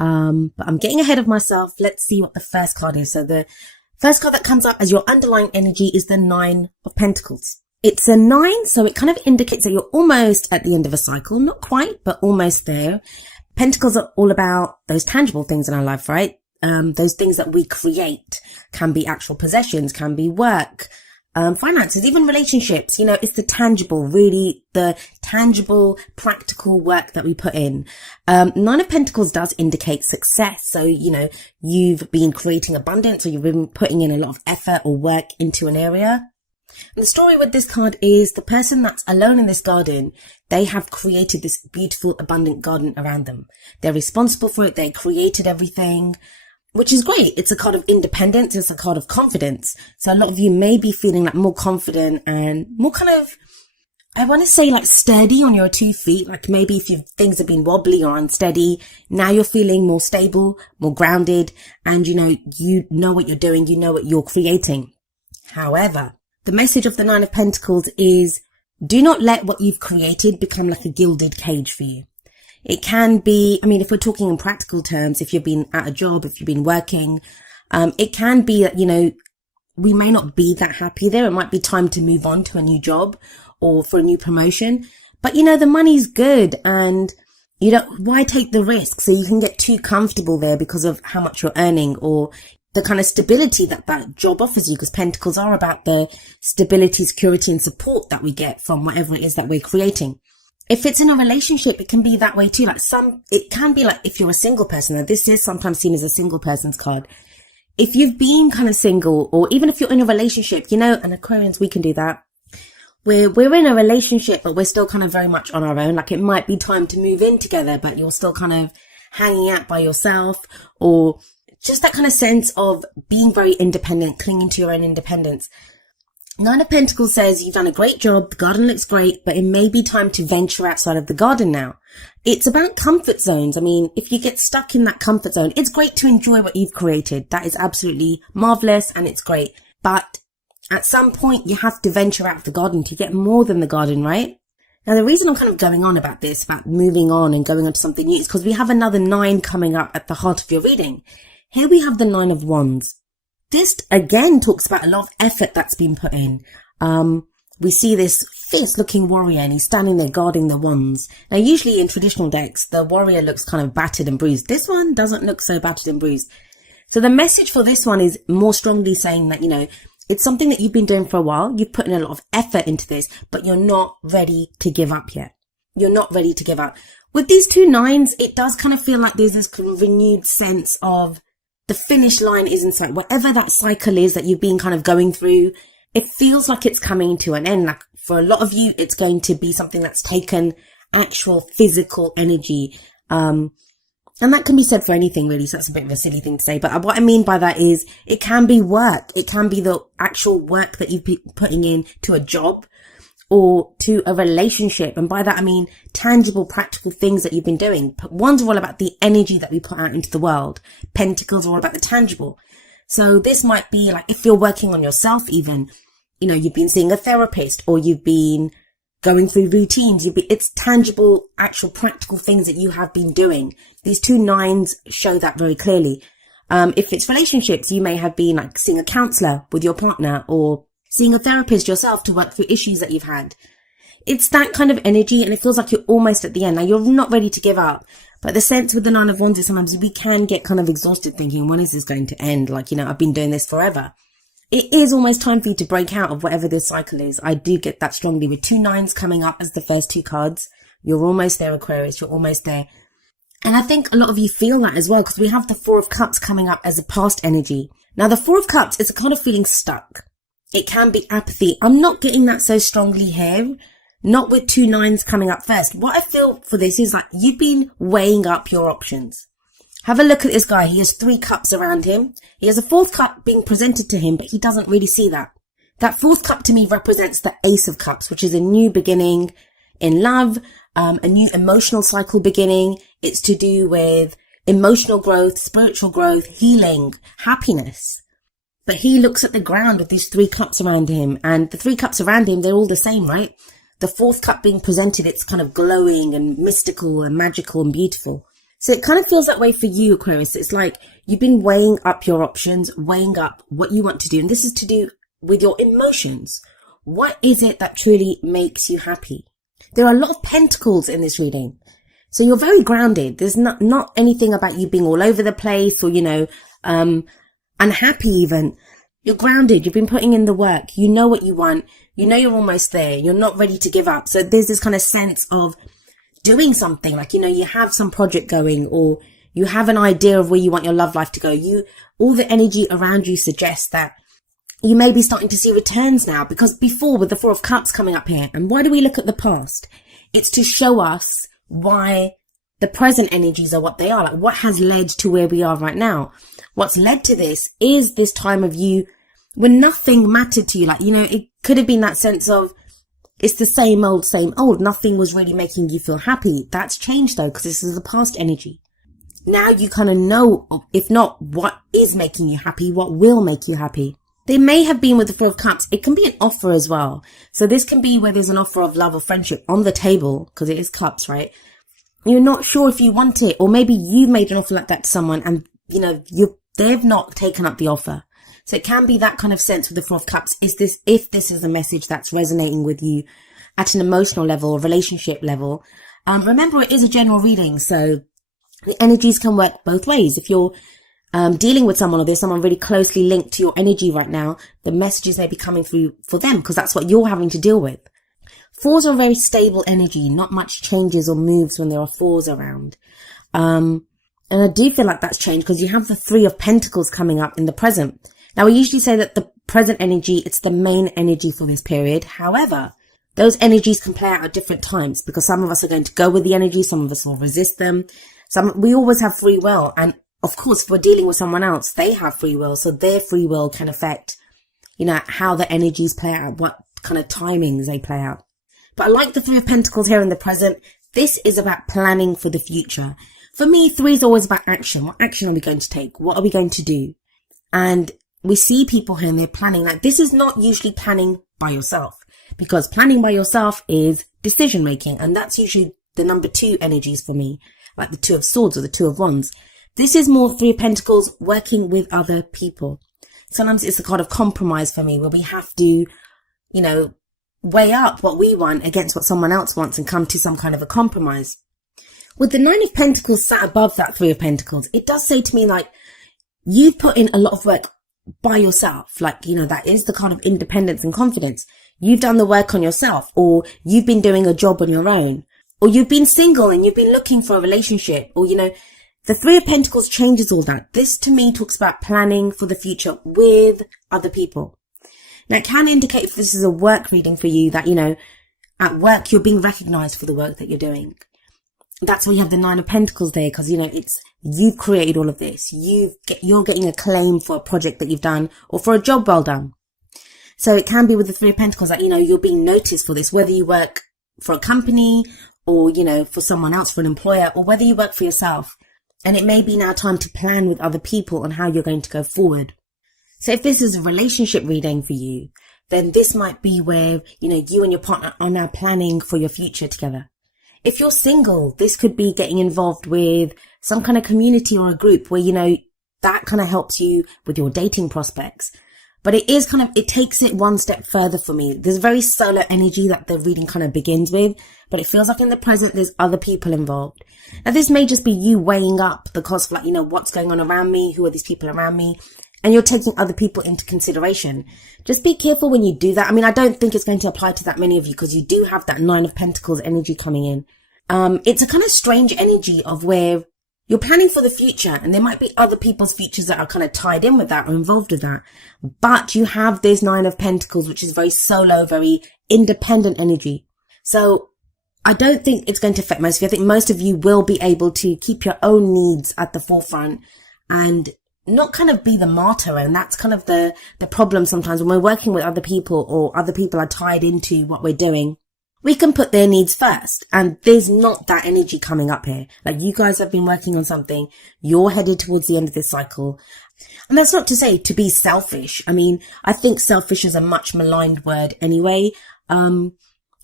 But I'm getting ahead of myself. Let's see what the first card is. So the first card that comes up as your underlying energy is the 9 of Pentacles. It's a 9, so it kind of indicates that you're almost at the end of a cycle. Not quite, but almost there. Pentacles are all about those tangible things in our life, right? Those things that we create. Can be actual possessions, can be work, finances, even relationships. You know, it's the tangible, really the tangible, practical work that we put in. 9 of Pentacles does indicate success. So, you know, you've been creating abundance, or you've been putting in a lot of effort or work into an area. And the story with this card is the person that's alone in this garden, they have created this beautiful, abundant garden around them. They're responsible for it. They created everything, which is great. It's a card of independence. It's a card of confidence. So a lot of you may be feeling like more confident and more kind of, I want to say like sturdy on your 2 feet. Like maybe if things have been wobbly or unsteady, now you're feeling more stable, more grounded, and you know what you're doing. You know what you're creating. However, the message of the 9 of Pentacles is do not let what you've created become like a gilded cage for you. It can be, I mean, if we're talking in practical terms, if you've been at a job, if you've been working, it can be that, you know, we may not be that happy there. It might be time to move on to a new job or for a new promotion. But, you know, the money's good and why take the risk? So you can get too comfortable there because of how much you're earning or the kind of stability that that job offers you, because Pentacles are about the stability, security and support that we get from whatever it is that we're creating. If it's in a relationship, it can be that way too. It can be like if you're a single person, and this is sometimes seen as a single person's card. If you've been kind of single, or even if you're in a relationship, you know, and Aquarians, we can do that. We're in a relationship, but we're still kind of very much on our own. Like it might be time to move in together, but you're still kind of hanging out by yourself, or just that kind of sense of being very independent, clinging to your own independence. 9 of Pentacles says you've done a great job, the garden looks great, but it may be time to venture outside of the garden now. It's about comfort zones. I mean, if you get stuck in that comfort zone, it's great to enjoy what you've created. That is absolutely marvelous and it's great. But at some point, you have to venture out of the garden to get more than the garden, right? Now, the reason I'm kind of going on about this, about moving on and going on to something new, is because we have another 9 coming up at the heart of your reading. Here we have the 9 of Wands. This again talks about a lot of effort that's been put in. We see this fierce looking warrior and he's standing there guarding the wands. Now, usually in traditional decks, the warrior looks kind of battered and bruised. This one doesn't look so battered and bruised. So the message for this one is more strongly saying that, you know, it's something that you've been doing for a while. You've put in a lot of effort into this, but you're not ready to give up yet. You're not ready to give up. With these 2 9s, it does kind of feel like there's this renewed sense of the finish line is in sight. Whatever that cycle is that you've been kind of going through, it feels like it's coming to an end. Like for a lot of you, it's going to be something that's taken actual physical energy. And that can be said for anything really. So that's a bit of a silly thing to say. But what I mean by that is it can be work. It can be the actual work that you've been putting in to a job or to a relationship. And by that, I mean tangible, practical things that you've been doing. One's all about the energy that we put out into the world. Pentacles are all about the tangible. So this might be like if you're working on yourself even, you know, you've been seeing a therapist or you've been going through routines. It's tangible, actual practical things that you have been doing. These 2 9s show that very clearly. If it's relationships, you may have been like seeing a counselor with your partner or seeing a therapist yourself to work through issues that you've had. It's that kind of energy and it feels like you're almost at the end. Now, you're not ready to give up. But the sense with the 9 of Wands is sometimes we can get kind of exhausted thinking, when is this going to end? Like, you know, I've been doing this forever. It is almost time for you to break out of whatever this cycle is. I do get that strongly with 2 9s coming up as the first 2 cards. You're almost there, Aquarius. You're almost there. And I think a lot of you feel that as well because we have the 4 of Cups coming up as a past energy. Now, the 4 of Cups is a kind of feeling stuck. It can be apathy. I'm not getting that so strongly here. Not with 2 9s coming up first. What I feel for this is like you've been weighing up your options. Have a look at this guy. He has 3 cups around him. He has a 4th cup being presented to him, but he doesn't really see that. That 4th cup to me represents the Ace of Cups, which is a new beginning in love, a new emotional cycle beginning. It's to do with emotional growth, spiritual growth, healing, happiness. But he looks at the ground with these 3 cups around him, and the 3 cups around him, they're all the same, right? The 4th cup being presented, it's kind of glowing and mystical and magical and beautiful. So it kind of feels that way for you, Aquarius. It's like you've been weighing up your options, weighing up what you want to do. And this is to do with your emotions. What is it that truly makes you happy? There are a lot of pentacles in this reading. So you're very grounded. There's not anything about you being all over the place or, unhappy even. You're grounded. You've been putting in the work. You know what you want. You know you're almost there. You're not ready to give up. So there's this kind of sense of doing something, like, you have some project going, or you have an idea of where you want your love life to go. All the energy around you suggests that you may be starting to see returns now, because before, with the Four of Cups coming up here, and why do we look at the past? It's to show us why the present energies are what they are, like what has led to where we are right now. What's led to this is this time of you when nothing mattered to you. Like, it could have been that sense of, it's the same old. Nothing was really making you feel happy. That's changed though, because this is the past energy. Now you kind of know, if not what is making you happy, what will make you happy. They may have been with the Four of Cups. It can be an offer as well. So this can be where there's an offer of love or friendship on the table, because it is cups, right? You're not sure if you want it, or maybe you've made an offer like that to someone and, they've not taken up the offer. So it can be that kind of sense with the Four of Cups. If this is a message that's resonating with you at an emotional level, relationship level, remember it is a general reading. So the energies can work both ways. If you're dealing with someone, or there's someone really closely linked to your energy right now, the messages may be coming through for them, because that's what you're having to deal with. Fours are a very stable energy. Not much changes or moves when there are fours around. And I do feel like that's changed, because you have the Three of Pentacles coming up in the present. Now, we usually say that the present energy, it's the main energy for this period. However, those energies can play out at different times, because some of us are going to go with the energy. Some of us will resist them. We always have free will. And of course, if we're dealing with someone else, they have free will. So their free will can affect, how the energies play out, what kind of timings they play out. But I like the Three of Pentacles here in the present. This is about planning for the future. For me, 3 is always about action. What action are we going to take? What are we going to do? And we see people here and they're planning. Like, this is not usually planning by yourself, because planning by yourself is decision making. And that's usually the number 2 energies for me, like the Two of Swords or the Two of Wands. This is more Three of Pentacles, working with other people. Sometimes it's a kind of compromise for me, where we have to, weigh up what we want against what someone else wants and come to some kind of a compromise. With the Nine of Pentacles sat above that Three of Pentacles, it does say to me, like, you've put in a lot of work by yourself. Like, that is the kind of independence and confidence. You've done the work on yourself, or you've been doing a job on your own, or you've been single and you've been looking for a relationship, or, the Three of Pentacles changes all that. This to me talks about planning for the future with other people. Now, it can indicate, if this is a work reading for you, that, at work, you're being recognized for the work that you're doing. That's why you have the Nine of Pentacles there, because, you've created all of this. You're getting acclaim for a project that you've done, or for a job well done. So it can be with the Three of Pentacles that, you're being noticed for this, whether you work for a company, or, for someone else, for an employer, or whether you work for yourself. And it may be now time to plan with other people on how you're going to go forward. So if this is a relationship reading for you, then this might be where, you and your partner are now planning for your future together. If you're single, this could be getting involved with some kind of community or a group where, that kind of helps you with your dating prospects. But it takes it one step further for me. There's very solar energy that the reading kind of begins with, but it feels like in the present, there's other people involved. Now, this may just be you weighing up the cost of, what's going on around me? Who are these people around me? And you're taking other people into consideration. Just be careful when you do that. I mean, I don't think it's going to apply to that many of you, because you do have that Nine of Pentacles energy coming in. It's a kind of strange energy of where you're planning for the future, and there might be other people's futures that are kind of tied in with that or involved with that. But you have this Nine of Pentacles, which is very solo, very independent energy. So I don't think it's going to affect most of you. I think most of you will be able to keep your own needs at the forefront and not kind of be the martyr. And that's kind of the problem sometimes when we're working with other people, or other people are tied into what we're doing. We can put their needs first, and there's not that energy coming up here. Like, you guys have been working on something, you're headed towards the end of this cycle. And that's not to say to be selfish. I mean, I think selfish is a much maligned word anyway. I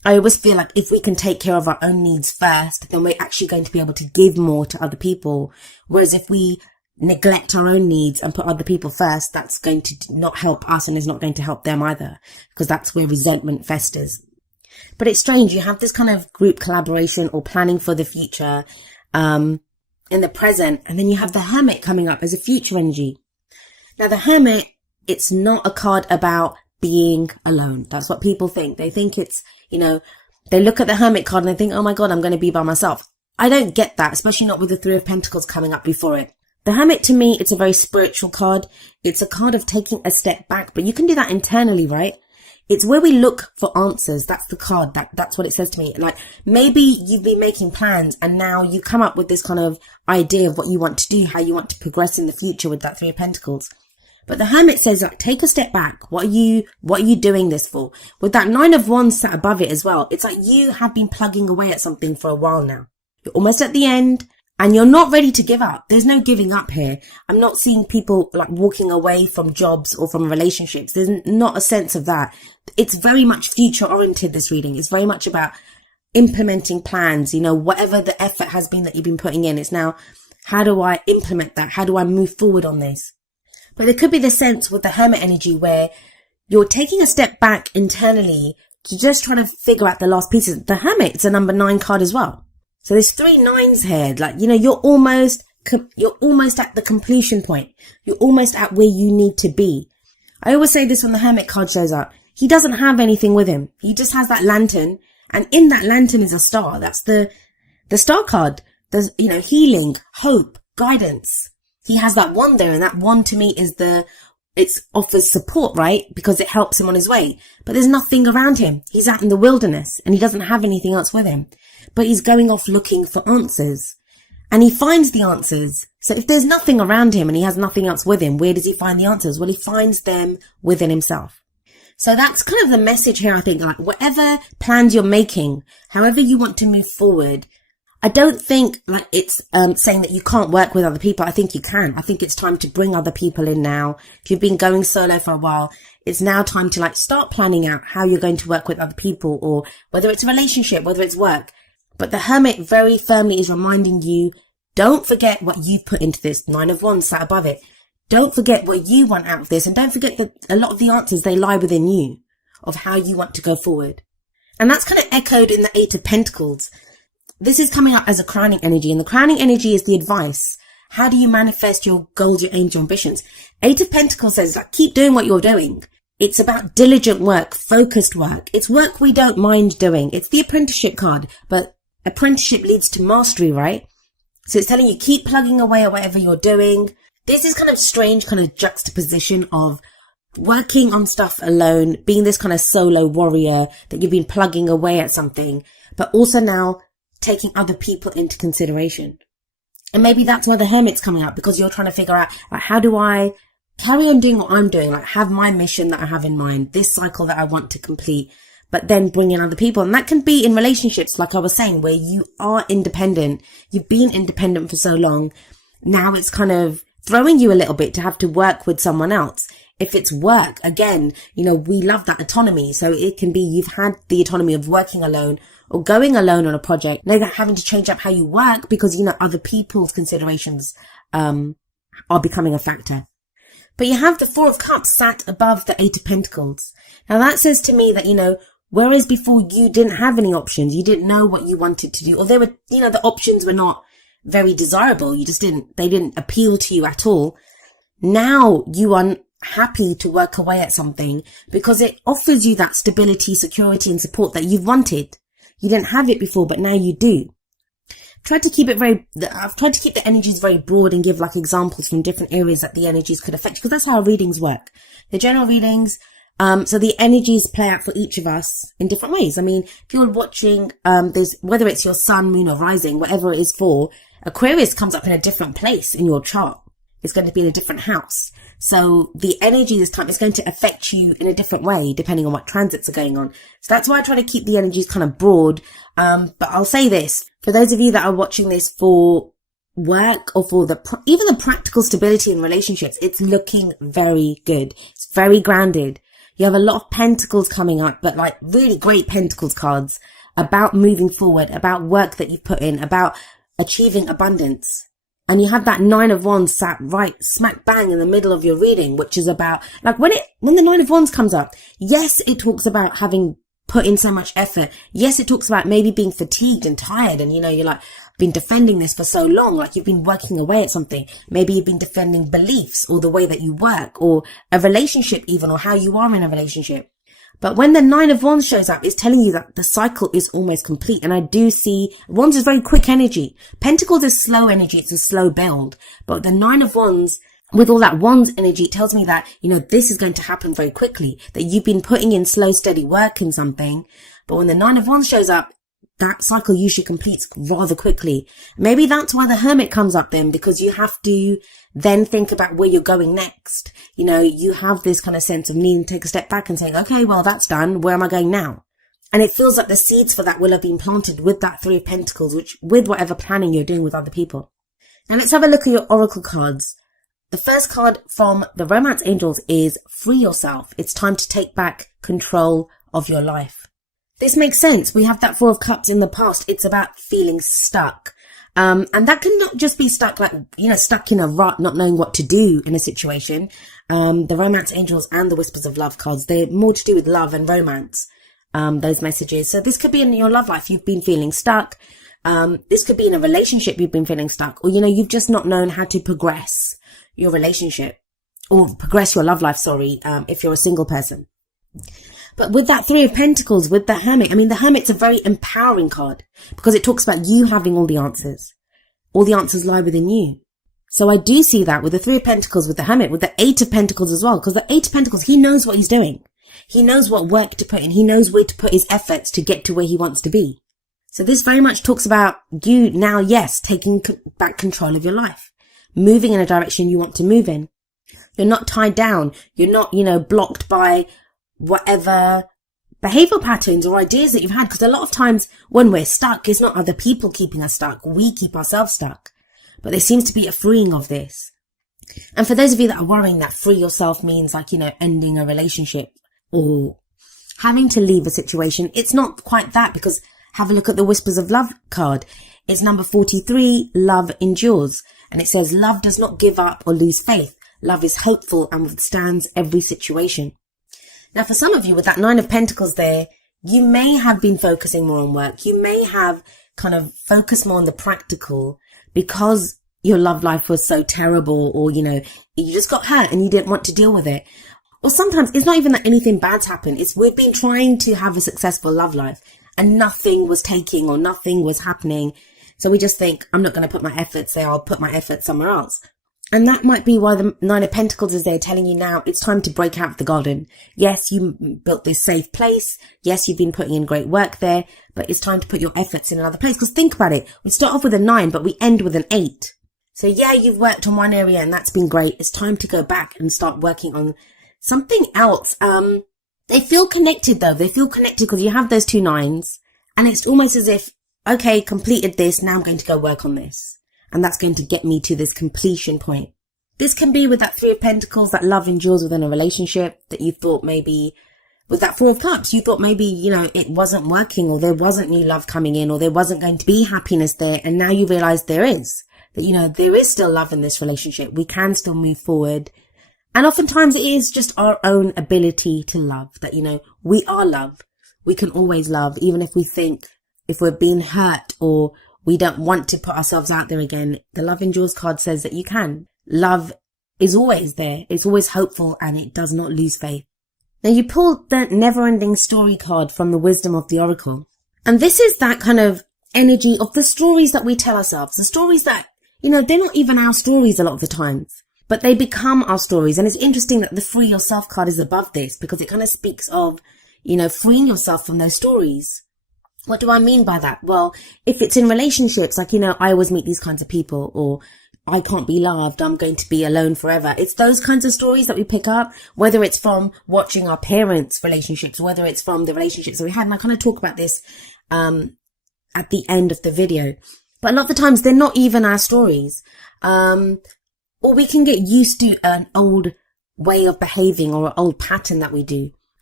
I always feel like if we can take care of our own needs first, then we're actually going to be able to give more to other people. Whereas if we neglect our own needs and put other people first, that's going to not help us and is not going to help them either, because that's where resentment festers. But it's strange. You have this kind of group collaboration or planning for the future, in the present. And then you have the Hermit coming up as a future energy. Now the Hermit, it's not a card about being alone. That's what people think. They think it's, they look at the Hermit card and they think, oh my God, I'm going to be by myself. I don't get that, especially not with the Three of Pentacles coming up before it. The Hermit, to me, it's a very spiritual card. It's a card of taking a step back, but you can do that internally, right? It's where we look for answers. That's the card. That's what it says to me. Like, maybe you've been making plans and now you come up with this kind of idea of what you want to do, how you want to progress in the future with that Three of Pentacles. But the Hermit says, like, take a step back. What are you doing this for? With that Nine of Wands sat above it as well. It's like you have been plugging away at something for a while now. You're almost at the end and you're not ready to give up. There's no giving up here. I'm not seeing people like walking away from jobs or from relationships. There's not a sense of that. It's very much future oriented, this reading. It's very much about implementing plans, whatever the effort has been that you've been putting in. It's now, how do I implement that? How do I move forward on this? But there could be the sense with the Hermit energy where you're taking a step back internally to just try to figure out the last pieces. The Hermit, it's a number 9 card as well. So there's 3 9s here. Like, you're almost at the completion point. You're almost at where you need to be. I always say this when the Hermit card shows up. He doesn't have anything with him. He just has that lantern. And in that lantern is a star. That's the star card. There's, healing, hope, guidance. He has that wand there, and that wand to me is it offers support, right? Because it helps him on his way. But there's nothing around him. He's out in the wilderness and he doesn't have anything else with him. But he's going off looking for answers. And he finds the answers. So if there's nothing around him and he has nothing else with him, where does he find the answers? Well, he finds them within himself. So that's kind of the message here, I think. Like, whatever plans you're making, however you want to move forward, I don't think like it's saying that you can't work with other people. I think you can. I think it's time to bring other people in now. If you've been going solo for a while, it's now time to start planning out how you're going to work with other people, or whether it's a relationship, whether it's work. But the Hermit very firmly is reminding you, don't forget what you've put into this. 9 of Wands sat above it. Don't forget what you want out of this. And don't forget that a lot of the answers, they lie within you of how you want to go forward. And that's kind of echoed in the 8 of Pentacles. This is coming up as a crowning energy, and the crowning energy is the advice. How do you manifest your goals, your aims, your ambitions? 8 of Pentacles says, keep doing what you're doing. It's about diligent work, focused work. It's work we don't mind doing. It's the apprenticeship card, but apprenticeship leads to mastery, right? So it's telling you, keep plugging away at whatever you're doing. This is kind of strange kind of juxtaposition of working on stuff alone, being this kind of solo warrior that you've been plugging away at something, but also now taking other people into consideration. And maybe that's why the Hermit's coming up, because you're trying to figure out, how do I carry on doing what I'm doing? Have my mission that I have in mind, this cycle that I want to complete, but then bring in other people. And that can be in relationships, like I was saying, where you are independent. You've been independent for so long. Now it's kind of throwing you a little bit to have to work with someone else. If it's work, again, we love that autonomy. So it can be you've had the autonomy of working alone or going alone on a project, now that having to change up how you work because, other people's considerations are becoming a factor. But you have the 4 of Cups sat above the 8 of Pentacles. Now that says to me that, whereas before you didn't have any options, you didn't know what you wanted to do, or they were, the options were not very desirable. They didn't appeal to you at all. Now you are happy to work away at something because it offers you that stability, security and support that you've wanted. You didn't have it before, but now you do. I've tried to keep the energies very broad and give examples from different areas that the energies could affect, because that's how our readings work. The general readings, so the energies play out for each of us in different ways. I mean, if you're watching, whether it's your sun, moon or rising, whatever it is for, Aquarius comes up in a different place in your chart. It's going to be in a different house. So the energy this time is going to affect you in a different way, depending on what transits are going on. So that's why I try to keep the energies kind of broad. But I'll say this, for those of you that are watching this for work or for even the practical stability in relationships, it's looking very good. It's very grounded. You have a lot of pentacles coming up, but like really great pentacles cards about moving forward, about work that you've put in, about achieving abundance. And you have that 9 of Wands sat right smack bang in the middle of your reading, which is about, like, when the 9 of Wands comes up, yes, it talks about having put in so much effort. Yes, it talks about maybe being fatigued and tired, and you're like, been defending this for so long, like you've been working away at something. Maybe you've been defending beliefs or the way that you work or a relationship even, or how you are in a relationship. But when the 9 of Wands shows up, it's telling you that the cycle is almost complete. And I do see Wands is very quick energy. Pentacles is slow energy. It's a slow build. But the 9 of Wands, with all that Wands energy, it tells me that, this is going to happen very quickly, that you've been putting in slow, steady work in something. But when the 9 of Wands shows up, that cycle usually completes rather quickly. Maybe that's why the Hermit comes up then, because you have to then think about where you're going next. You have this kind of sense of needing to take a step back and saying, okay, well, that's done. Where am I going now? And it feels like the seeds for that will have been planted with that 3 of Pentacles, which with whatever planning you're doing with other people. Now let's have a look at your Oracle cards. The first card from the Romance Angels is Free Yourself. It's time to take back control of your life. This makes sense. We have that 4 of Cups in the past. It's about feeling stuck. And that can not just be stuck like, stuck in a rut, not knowing what to do in a situation. The Romance Angels and the Whispers of Love cards, they're more to do with love and romance, those messages. So this could be in your love life. You've been feeling stuck. This could be in a relationship. You've been feeling stuck, or, you've just not known how to progress your relationship or progress your love life. If you're a single person. But with that 3 of Pentacles, with the Hermit, the Hermit's a very empowering card because it talks about you having all the answers. All the answers lie within you. So I do see that with the 3 of Pentacles, with the Hermit, with the 8 of Pentacles as well, because the 8 of Pentacles, he knows what he's doing. He knows what work to put in. He knows where to put his efforts to get to where he wants to be. So this very much talks about you now, yes, taking back control of your life, moving in a direction you want to move in. You're not tied down. You're not, blocked by whatever behavioral patterns or ideas that you've had. Because a lot of times when we're stuck, it's not other people keeping us stuck. We keep ourselves stuck. But there seems to be a freeing of this. And for those of you that are worrying that free yourself means like, ending a relationship or having to leave a situation, it's not quite that, because have a look at the Whispers of Love card. It's number 43, Love Endures. And it says, love does not give up or lose faith. Love is hopeful and withstands every situation. Now, for some of you with that 9 of Pentacles there, you may have been focusing more on work. You may have kind of focused more on the practical because your love life was so terrible, or, you just got hurt and you didn't want to deal with it. Or sometimes it's not even that anything bad's happened. It's we've been trying to have a successful love life and nothing was taking or nothing was happening. So we just think, I'm not going to put my efforts there. I'll put my efforts somewhere else. And that might be why the 9 of Pentacles is there telling you now it's time to break out of the garden. Yes, you built this safe place. Yes, you've been putting in great work there, but it's time to put your efforts in another place. Because think about it. We start off with a 9, but we end with an 8. So yeah, you've worked on one area and that's been great. It's time to go back and start working on something else. They feel connected though. They feel connected because you have those 2 9s and it's almost as if, okay, completed this. Now I'm going to go work on this. And that's going to get me to this completion point. This can be with that 3 of Pentacles, that love endures within a relationship that you thought maybe, with that 4 of Cups, you thought maybe, it wasn't working, or there wasn't new love coming in, or there wasn't going to be happiness there. And now you realize there is, that, there is still love in this relationship. We can still move forward. And oftentimes it is just our own ability to love that, we are love. We can always love, even if we think, if we're being hurt or we don't want to put ourselves out there again. The Love Endures card says that you can. Love is always there. It's always hopeful and it does not lose faith. Now you pulled the Never-Ending Story card from the Wisdom of the Oracle. And this is that kind of energy of the stories that we tell ourselves. The stories that, they're not even our stories a lot of the times, but they become our stories. And it's interesting that the Free Yourself card is above this because it kind of speaks of, freeing yourself from those stories. What do I mean by that? Well, if it's in relationships, like, I always meet these kinds of people, or I can't be loved, I'm going to be alone forever. It's those kinds of stories that we pick up, whether it's from watching our parents' relationships, whether it's from the relationships that we had. And I kind of talk about this, at the end of the video. But a lot of the times they're not even our stories. Or we can get used to an old way of behaving or an old pattern that we do.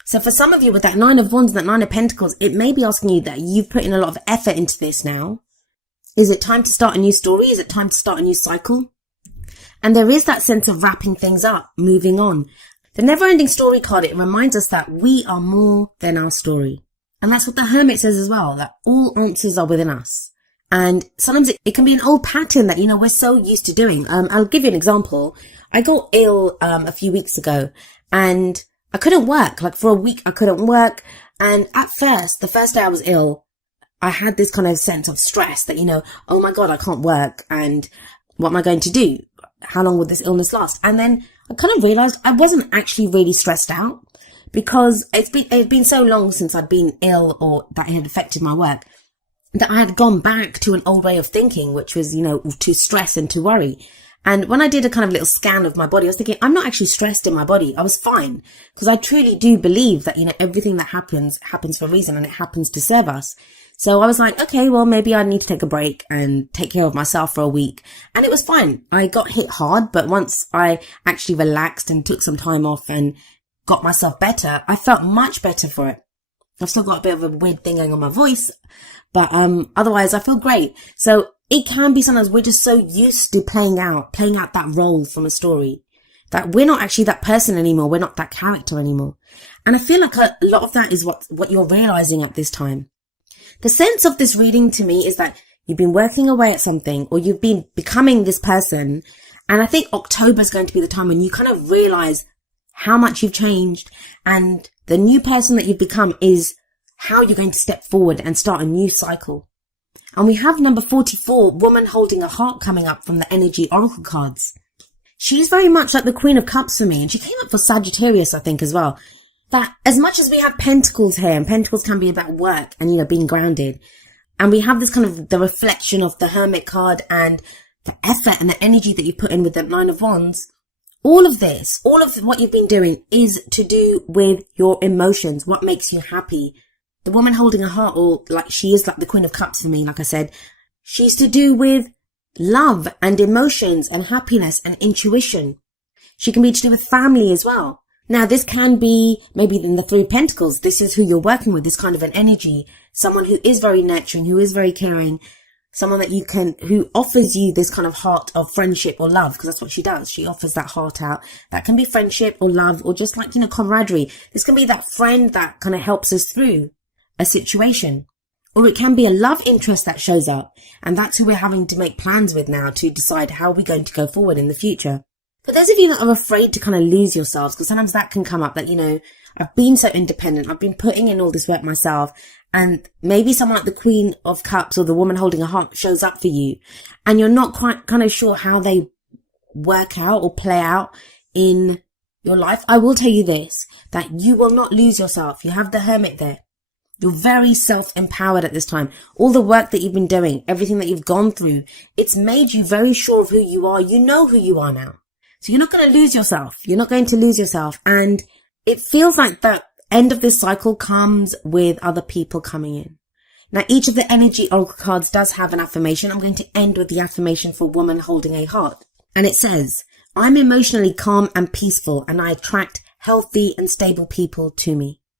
So for some of you with that 9 of Wands and that 9 of Pentacles, it may be asking you that you've put in a lot of effort into this now. Is it time to start a new story? Is it time to start a new cycle? And there is that sense of wrapping things up, moving on. The never-ending story card, it reminds us that we are more than our story. And that's what the Hermit says as well, that all answers are within us. And sometimes it can be an old pattern that, we're so used to doing. I'll give you an example. I got ill a few weeks ago and I couldn't work. Like for a week, I couldn't work. And at first, the first day I was ill, I had this kind of sense of stress that, oh my God, I can't work. And what am I going to do? How long will this illness last? And then I kind of realized I wasn't actually really stressed out because it's been so long since I'd been ill or that it had affected my work that I had gone back to an old way of thinking, which was, to stress and to worry. And when I did a kind of little scan of my body, I was thinking, I'm not actually stressed in my body. I was fine because I truly do believe that, everything that happens for a reason and it happens to serve us. So I was like, okay, well, maybe I need to take a break and take care of myself for a week. And it was fine. I got hit hard, but once I actually relaxed and took some time off and got myself better, I felt much better for it. I've still got a bit of a weird thing going on my voice, but otherwise I feel great. So it can be sometimes we're just so used to playing out that role from a story that we're not actually that person anymore. We're not that character anymore. And I feel like a lot of that is what you're realizing at this time. The sense of this reading to me is that you've been working away at something or you've been becoming this person. And I think October is going to be the time when you kind of realize how much you've changed, and the new person that you've become is how you're going to step forward and start a new cycle. And we have number 44, Woman Holding a Heart, coming up from the Energy Oracle cards. She's very much like the Queen of Cups for me, and she came up for Sagittarius, I think, as well. That as much as we have Pentacles here, and Pentacles can be about work and, being grounded, and we have this kind of the reflection of the Hermit card and the effort and the energy that you put in with the 9 of Wands, all of what you've been doing is to do with your emotions, what makes you happy. The Woman Holding a Heart, or like she is like the Queen of Cups for me, like I said, she's to do with love and emotions and happiness and intuition. She can be to do with family as well. Now, this can be maybe in the 3 of Pentacles. This is who you're working with, this kind of an energy. Someone who is very nurturing, who is very caring. Someone that who offers you this kind of heart of friendship or love, because that's what she does. She offers that heart out. That can be friendship or love or just like, camaraderie. This can be that friend that kind of helps us through a situation. Or it can be a love interest that shows up. And that's who we're having to make plans with now to decide how we're going to go forward in the future. For those of you that are afraid to kind of lose yourselves, because sometimes that can come up that, I've been so independent. I've been putting in all this work myself. And maybe someone like the Queen of Cups or the Woman Holding a Heart shows up for you. And you're not quite kind of sure how they work out or play out in your life. I will tell you this, that you will not lose yourself. You have the Hermit there. You're very self-empowered at this time. All the work that you've been doing, everything that you've gone through, it's made you very sure of who you are. You know who you are now. So you're not going to lose yourself. You're not going to lose yourself. And it feels like the end of this cycle comes with other people coming in. Now, each of the energy oracle cards does have an affirmation. I'm going to end with the affirmation for Woman Holding a Heart. And it says, I'm emotionally calm and peaceful, and I attract healthy and stable people to me.